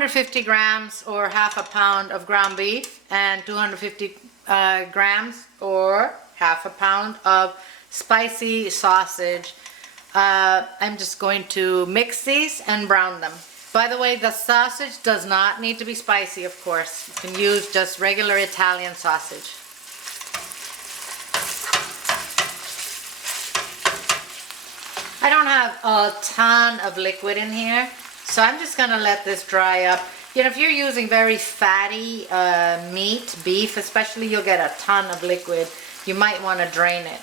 250 grams or half a pound of ground beef and 250 grams or half a pound of spicy sausage. I'm just going to mix these and brown them. By the way, the sausage does not need to be spicy, of course. You can use just regular Italian sausage. I don't have a ton of liquid in here, so I'm just gonna let this dry up. You know, if you're using very fatty meat, beef especially, you'll get a ton of liquid. You might want to drain it.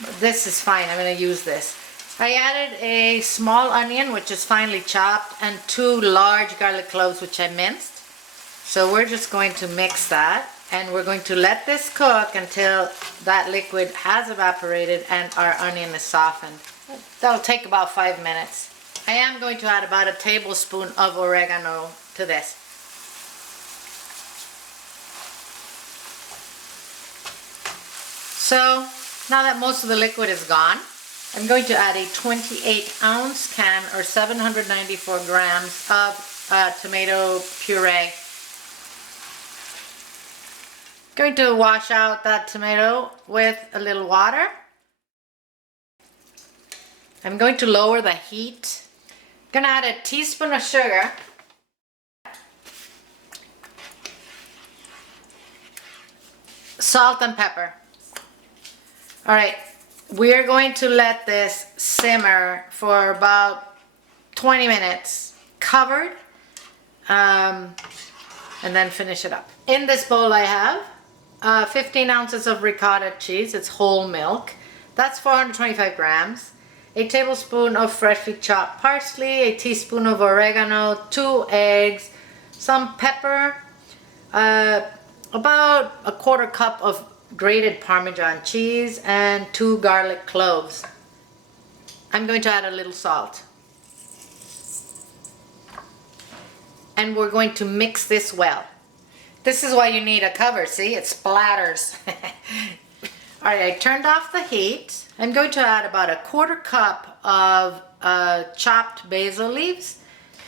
But this is fine. I'm going to use this. I added a small onion, which is finely chopped, and 2 large garlic cloves, which I minced. So we're just going to mix that, and we're going to let this cook until that liquid has evaporated and our onion is softened. That'll take about 5 minutes. I am going to add about a tablespoon of oregano to this. So now that most of the liquid is gone, I'm going to add a 28-ounce can or 794 grams of tomato puree. Going to wash out that tomato with a little water. I'm going to lower the heat. I'm going to add a teaspoon of sugar. Salt and pepper. All right, we're going to let this simmer for about 20 minutes, covered, and then finish it up. In this bowl I have 15 ounces of ricotta cheese. It's whole milk. That's 425 grams. A tablespoon of freshly chopped parsley, a teaspoon of oregano, 2 eggs, some pepper, about a quarter cup of grated Parmesan cheese, and 2 garlic cloves. I'm going to add a little salt. And we're going to mix this well. This is why you need a cover, see? It splatters. Alright, I turned off the heat. I'm going to add about a quarter cup of chopped basil leaves.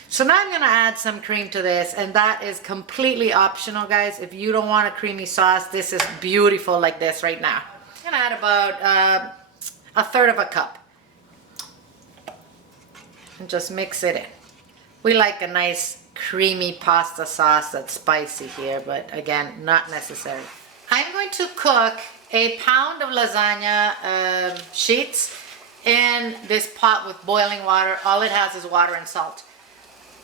So now I'm going to add some cream to this, and that is completely optional, guys. If you don't want a creamy sauce, this is beautiful like this right now. I'm going to add about a third of a cup. And just mix it in. We like a nice creamy pasta sauce that's spicy here, but again, not necessary. I'm going to cook a pound of lasagna sheets in this pot with boiling water. All it has is water and salt.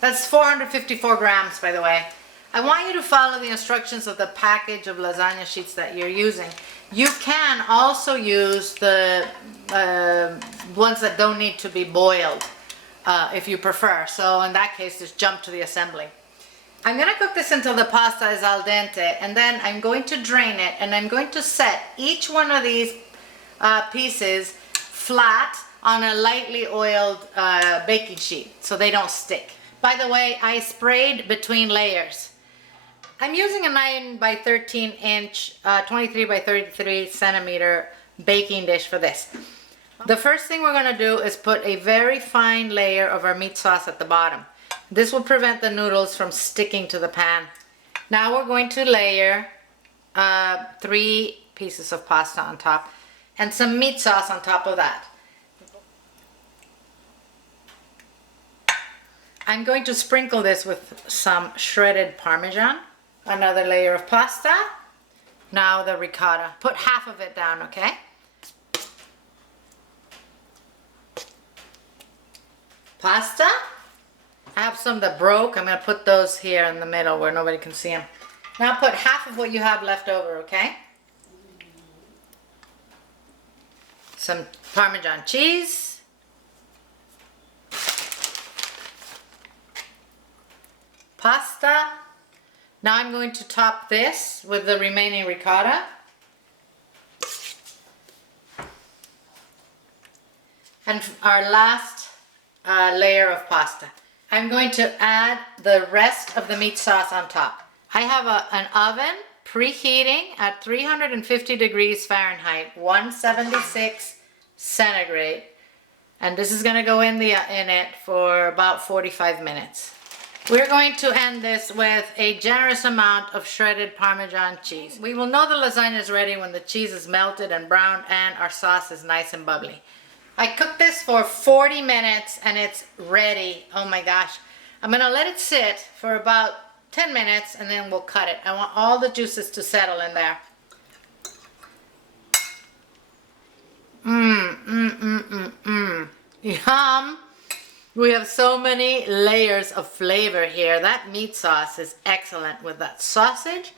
That's 454 grams, by the way. I want you to follow the instructions of the package of lasagna sheets that you're using. You can also use the ones that don't need to be boiled if you prefer. So in that case, just jump to the assembly. I'm going to cook this until the pasta is al dente, and then I'm going to drain it, and I'm going to set each one of these pieces flat on a lightly oiled baking sheet so they don't stick. By the way, I sprayed between layers. I'm using a 9 by 13 inch, 23 by 33 centimeter baking dish for this. The first thing we're going to do is put a very fine layer of our meat sauce at the bottom. This will prevent the noodles from sticking to the pan. Now we're going to layer 3 pieces of pasta on top and some meat sauce on top of that. I'm going to sprinkle this with some shredded Parmesan. Another layer of pasta. Now the ricotta. Put half of it down, okay? Pasta. I have some that broke. I'm going to put those here in the middle where nobody can see them. Now put half of what you have left over, okay? Some Parmesan cheese. Pasta. Now I'm going to top this with the remaining ricotta. And our last layer of pasta. I'm going to add the rest of the meat sauce on top. I have an oven preheating at 350 degrees Fahrenheit, 176 centigrade. And this is going to go in it for about 45 minutes. We're going to end this with a generous amount of shredded Parmesan cheese. We will know the lasagna is ready when the cheese is melted and browned and our sauce is nice and bubbly. I cooked this for 40 minutes and it's ready. Oh my gosh. I'm gonna let it sit for about 10 minutes and then we'll cut it. I want all the juices to settle in there. Yum! We have so many layers of flavor here. That meat sauce is excellent with that sausage.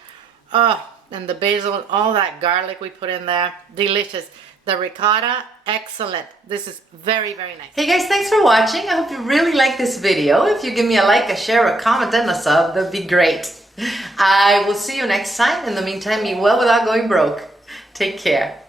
Oh, and the basil, all that garlic we put in there. Delicious. The ricotta, excellent. This is very, very nice. Hey guys, thanks for watching. I hope you really like this video. If you give me a like, a share, a comment, and a sub, that'd be great. I will see you next time. In the meantime, eat well without going broke. Take care.